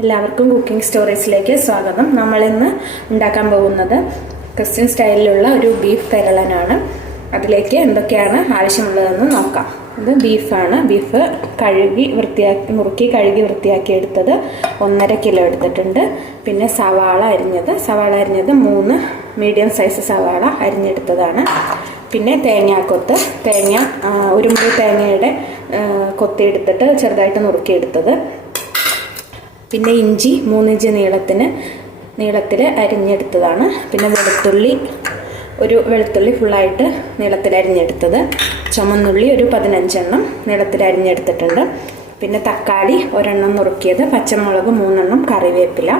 എല്ലാവർക്കും കുക്കിംഗ് സ്റ്റോറീസിലേക്ക് സ്വാഗതം. നമ്മളിന്ന് ഉണ്ടാക്കാൻ പോകുന്നത് ക്രിസ്ത്യൻ സ്റ്റൈലിലുള്ള ഒരു ബീഫ് കരളനാണ് അതിലേക്ക് എന്തൊക്കെയാണ് ആവശ്യമുള്ളതെന്ന് നോക്കാം. ഇത് ബീഫാണ്. ബീഫ് കഴുകി വൃത്തിയാക്കി മുറുക്കി കഴുകി വൃത്തിയാക്കി എടുത്തത് ഒന്നര കിലോ എടുത്തിട്ടുണ്ട്. പിന്നെ സവാള അരിഞ്ഞത്. സവാള അരിഞ്ഞത് മൂന്ന് മീഡിയം സൈസ് സവാള അരിഞ്ഞെടുത്തതാണ്. പിന്നെ തേങ്ങാക്കൊത്ത്. തേങ്ങ ഒരു മുറി തേങ്ങയുടെ കൊത്തിയെടുത്തിട്ട് ചെറുതായിട്ട് നുറുക്കിയെടുത്തത്. പിന്നെ ഇഞ്ചി മൂന്നിഞ്ച് നീളത്തിന് നീളത്തിൽ അരിഞ്ഞെടുത്തതാണ്. പിന്നെ വെളുത്തുള്ളി ഒരു വെളുത്തുള്ളി ഫുള്ളായിട്ട് നീളത്തിൽ അരിഞ്ഞെടുത്തത്. ചുമന്നുള്ളി ഒരു പതിനഞ്ചെണ്ണം നീളത്തിൽ അരിഞ്ഞെടുത്തിട്ടുണ്ട്. പിന്നെ തക്കാളി ഒരെണ്ണം നുറുക്കിയത് പച്ചമുളക് മൂന്നെണ്ണം കറിവേപ്പില.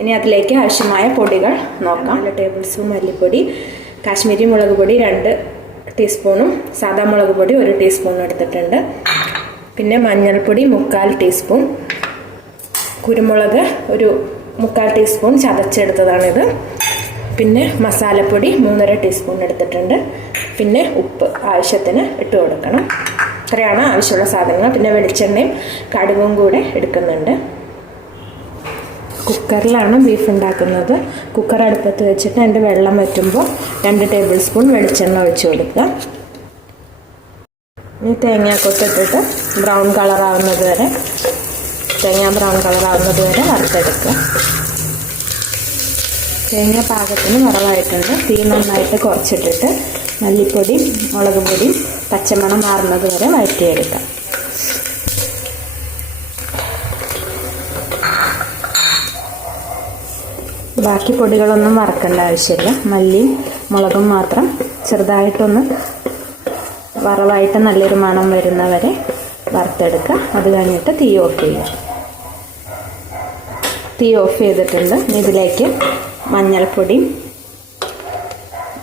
ഇനി അതിലേക്ക് ആവശ്യമായ പൊടികൾ നോക്കാം. നാല് ടേബിൾ സ്പൂൺ മല്ലിപ്പൊടി കാശ്മീരി മുളക് പൊടി രണ്ട് ടീസ്പൂണും സാദാ മുളക് പൊടി ഒരു ടീസ്പൂണും എടുത്തിട്ടുണ്ട്. പിന്നെ മഞ്ഞൾപ്പൊടി മുക്കാൽ ടീസ്പൂൺ കുരുമുളക് ഒരു മുക്കാൽ ടീസ്പൂൺ ചതച്ചെടുത്തതാണിത്. പിന്നെ മസാലപ്പൊടി മൂന്നര ടീസ്പൂൺ എടുത്തിട്ടുണ്ട്. പിന്നെ ഉപ്പ് ആവശ്യത്തിന് ഇട്ട് കൊടുക്കണം. ഇത്രയാണ് ആവശ്യമുള്ള സാധനങ്ങൾ. പിന്നെ വെളിച്ചെണ്ണയും കടുകും കൂടെ എടുക്കുന്നുണ്ട്. കുക്കറിലാണ് ബീഫ് ഉണ്ടാക്കുന്നത്. കുക്കർ അടുപ്പത്ത് വെച്ചിട്ട് അതിന്റെ വെള്ളം വറ്റുമ്പോൾ രണ്ട് ടേബിൾ സ്പൂൺ വെളിച്ചെണ്ണ ഒഴിച്ച് കൊടുക്കുക. ഇനി തേങ്ങാക്കൊത്തിട്ടിട്ട് ബ്രൗൺ കളറാവുന്നത് വരെ തേങ്ങ ബ്രൗൺ കളറാവുന്നത് വരെ വറുത്തെടുക്കുക. തേങ്ങ പാകത്തിന് നിറവായിട്ടുണ്ട് തീ നന്നായിട്ട് കുറച്ചിട്ടിട്ട് മല്ലിപ്പൊടി മുളക് പൊടി പച്ചമണം മാറുന്നത് വരെ വഴറ്റിയെടുക്കാം. ബാക്കി പൊടികളൊന്നും വറക്കേണ്ട ആവശ്യമില്ല. മല്ലിയും മുളകും മാത്രം ചെറുതായിട്ടൊന്ന് വറവായിട്ട് നല്ലൊരു മണം വരുന്നവരെ വറുത്തെടുക്കുക. അത് കഴിഞ്ഞിട്ട് തീ ഓഫ് ചെയ്യുക. തീ ഓഫ് ചെയ്തിട്ടുണ്ട്. ഇതിലേക്ക് മഞ്ഞൾപ്പൊടിയും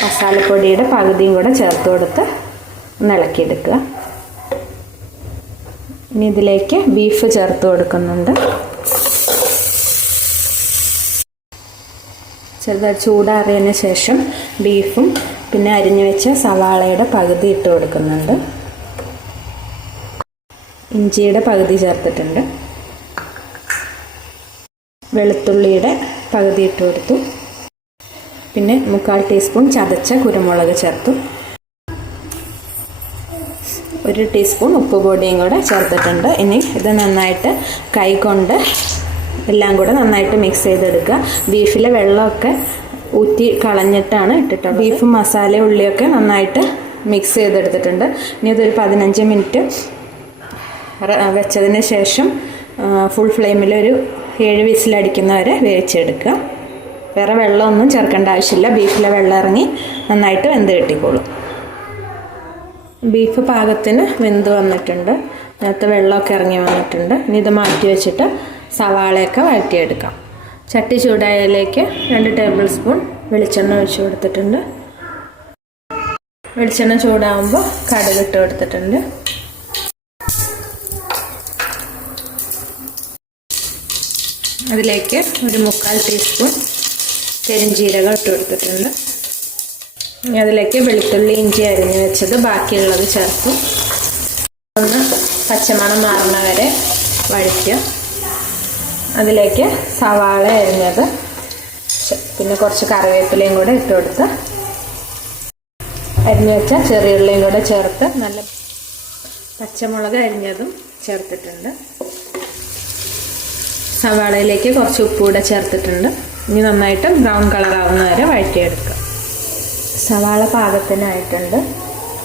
മസാലപ്പൊടിയുടെ പകുതിയും കൂടെ ചേർത്ത് കൊടുത്ത് ഒന്ന് ഇളക്കിയെടുക്കുക. ഇനി ഇതിലേക്ക് ബീഫ് ചേർത്ത് കൊടുക്കുന്നുണ്ട്. ചെറുതായി ചൂടാറിയതിന് ശേഷം ബീഫും പിന്നെ അരിഞ്ഞു വെച്ച സവാളയുടെ പകുതി ഇട്ട് കൊടുക്കുന്നുണ്ട്. ഇഞ്ചിയുടെ പകുതി ചേർത്തിട്ടുണ്ട്. വെളുത്തുള്ളിയുടെ പകുതി ഇട്ട് കൊടുത്തു. പിന്നെ മുക്കാൽ ടീസ്പൂൺ ചതച്ച കുരുമുളക് ചേർത്തു. ഒരു ടീസ്പൂൺ ഉപ്പ് പൊടിയും കൂടെ ചേർത്തിട്ടുണ്ട്. ഇനി ഇത് നന്നായിട്ട് കൈകൊണ്ട് എല്ലാം കൂടെ നന്നായിട്ട് മിക്സ് ചെയ്തെടുക്കുക. ബീഫിലെ വെള്ളമൊക്കെ ഊറ്റി കളഞ്ഞിട്ടാണ് ഇട്ടിട്ടുള്ളത്. ബീഫ് മസാല ഉള്ളിയൊക്കെ നന്നായിട്ട് മിക്സ് ചെയ്തെടുത്തിട്ടുണ്ട്. ഇനി ഇതൊരു പതിനഞ്ച് മിനിറ്റ് വെച്ചതിന് ശേഷം ഫുൾ ഫ്ലെയിമിൽ ഒരു ഏഴ് വിസിലടിക്കുന്നവരെ വേവിച്ചെടുക്കുക. വേറെ വെള്ളമൊന്നും ചേർക്കേണ്ട ആവശ്യമില്ല. ബീഫിലെ വെള്ളം ഇറങ്ങി നന്നായിട്ട് വെന്ത് കിട്ടിക്കോളും. ബീഫ് പാകത്തിന് വെന്ത് വന്നിട്ടുണ്ട്. അതിനകത്ത് വെള്ളമൊക്കെ ഇറങ്ങി വന്നിട്ടുണ്ട്. ഇനി ഇത് മാറ്റി വെച്ചിട്ട് സവാളയൊക്കെ വഴറ്റിയെടുക്കാം. ചട്ടി ചൂടായതിലേക്ക് രണ്ട് ടേബിൾ സ്പൂൺ വെളിച്ചെണ്ണ ഒഴിച്ച് കൊടുത്തിട്ടുണ്ട്. വെളിച്ചെണ്ണ ചൂടാകുമ്പോൾ കടുക് ഇട്ട് കൊടുത്തിട്ടുണ്ട്. അതിലേക്ക് ഒരു മുക്കാൽ ടീസ്പൂൺ പെരുംജീരകം ഇട്ട് കൊടുത്തിട്ടുണ്ട്. ഇനി അതിലേക്ക് വെളുത്തുള്ളി ഇഞ്ചി അരിഞ്ഞ് വെച്ചത് ബാക്കിയുള്ളത് ചേർക്കും. ഒന്ന് പച്ചമണം മാറുന്ന വരെ വഴറ്റുക. അതിലേക്ക് സവാള അരിഞ്ഞത് പിന്നെ കുറച്ച് കറിവേപ്പിലയും കൂടെ ഇട്ട് കൊടുത്ത് അരിഞ്ഞു വെച്ച ചെറിയുള്ളിയും കൂടെ ചേർത്ത് നല്ല പച്ചമുളക് അരിഞ്ഞതും ചേർത്തിട്ടുണ്ട്. സവാളയിലേക്ക് കുറച്ച് ഉപ്പ് കൂടെ ചേർത്തിട്ടുണ്ട്. ഇനി നന്നായിട്ട് ബ്രൗൺ കളർ ആവുന്ന വരെ വഴറ്റിയെടുക്കുക സവാള പാകത്തിനായിട്ടുണ്ട്.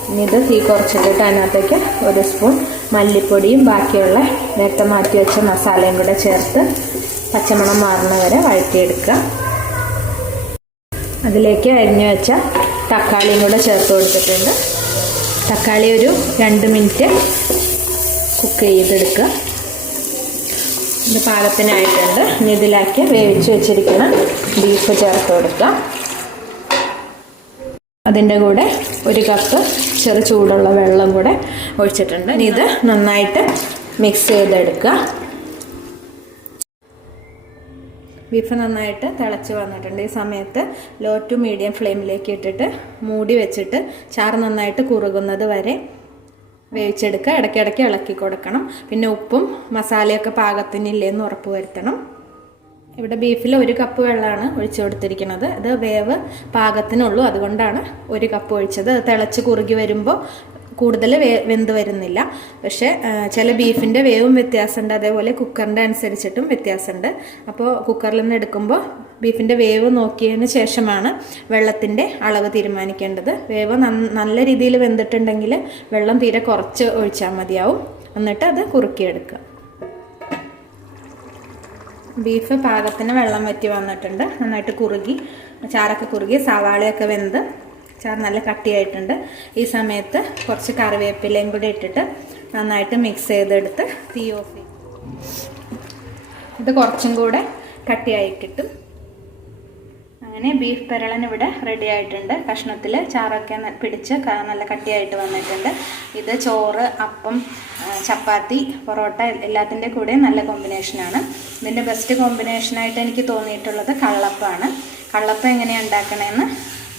ഇനി ഇത് തീ കുറച്ചിട്ടിട്ട് അതിനകത്തേക്ക് ഒരു സ്പൂൺ മല്ലിപ്പൊടിയും ബാക്കിയുള്ള നേരത്തെ മാറ്റി വെച്ച മസാലയും കൂടെ ചേർത്ത് പച്ചമണം മാറുന്ന വരെ വഴറ്റിയെടുക്കുക അതിലേക്ക് അരിഞ്ഞു വെച്ച തക്കാളിയും കൂടെ ചേർത്ത് കൊടുത്തിട്ടുണ്ട്. തക്കാളി ഒരു രണ്ട് മിനിറ്റ് കുക്ക് ചെയ്തെടുക്കുക. ഇത് പാലത്തിനായിട്ടുണ്ട്. ഇനി ഇതിലേക്ക് വേവിച്ച് വെച്ചിരിക്കുന്ന ബീഫ് ചേർത്ത് കൊടുക്കാം. അതിന്റെ കൂടെ ഒരു കപ്പ് ചെറു ചൂടുള്ള വെള്ളം കൂടെ ഒഴിച്ചിട്ടുണ്ട്. ഇനി ഇത് നന്നായിട്ട് മിക്സ് ചെയ്തെടുക്കുക. ബീഫ് നന്നായിട്ട് തിളച്ച് വന്നിട്ടുണ്ട്. ഈ സമയത്ത് ലോ ടു മീഡിയം ഫ്ലെയിമിലേക്ക് ഇട്ടിട്ട് മൂടി വെച്ചിട്ട് ചാറ് നന്നായിട്ട് കുറുകുന്നത് വരെ വേവിച്ചെടുക്കുക. ഇടയ്ക്കിടയ്ക്ക് ഇളക്കി കൊടുക്കണം. പിന്നെ ഉപ്പും മസാലയൊക്കെ പാകത്തിനില്ലേന്ന് ഉറപ്പ് വരുത്തണം. ഇവിടെ ബീഫിൽ ഒരു കപ്പ് വെള്ളമാണ് ഒഴിച്ചു കൊടുത്തിരിക്കുന്നത്. ഇത് വേവ് പാകത്തിനുള്ളൂ. അതുകൊണ്ടാണ് ഒരു കപ്പ് ഒഴിച്ചത്. തിളച്ച് കുറുകി വരുമ്പോൾ കൂടുതൽ വേ വെന്ത് വരുന്നില്ല. പക്ഷേ ചില ബീഫിന്റെ വേവും വ്യത്യാസമുണ്ട്. അതേപോലെ കുക്കറിന്റെ അനുസരിച്ചിട്ടും വ്യത്യാസമുണ്ട്. അപ്പോൾ കുക്കറിൽ നിന്ന് എടുക്കുമ്പോൾ ബീഫിന്റെ വേവ് നോക്കിയതിന് ശേഷമാണ് വെള്ളത്തിന്റെ അളവ് തീരുമാനിക്കേണ്ടത്. വേവ് നല്ല രീതിയിൽ വെന്തിട്ടുണ്ടെങ്കിൽ വെള്ളം തീരെ കുറച്ച് ഒഴിച്ചാൽ മതിയാവും. എന്നിട്ട് അത് കുറുക്കിയെടുക്കുക. ബീഫ് പാകത്തിന് വെള്ളം വറ്റി വന്നിട്ടുണ്ട്. നന്നായിട്ട് കുറുകി ചാറൊക്കെ കുറുകി സവാളയൊക്കെ വെന്ത് ചാറ് നല്ല കട്ടിയായിട്ടുണ്ട്. ഈ സമയത്ത് കുറച്ച് കറിവേപ്പിലയും കൂടി ഇട്ടിട്ട് നന്നായിട്ട് മിക്സ് ചെയ്തെടുത്ത് തീ ഓഫ് ഇത് കുറച്ചും കൂടെ കട്ടിയായി കിട്ടും. അങ്ങനെ ബീഫ് പെരളൻ ഇവിടെ റെഡി ആയിട്ടുണ്ട്. കഷ്ണത്തിൽ ചാറൊക്കെ പിടിച്ച് നല്ല കട്ടിയായിട്ട് വന്നിട്ടുണ്ട്. ഇത് ചോറ് അപ്പം ചപ്പാത്തി പൊറോട്ട എല്ലാത്തിന്റെ കൂടെ നല്ല കോമ്പിനേഷനാണ് ഇതിന്റെ ബെസ്റ്റ് കോമ്പിനേഷനായിട്ട് എനിക്ക് തോന്നിയിട്ടുള്ളത് കള്ളപ്പാണ്. കള്ളപ്പം എങ്ങനെയാണ് ഉണ്ടാക്കണമെന്ന്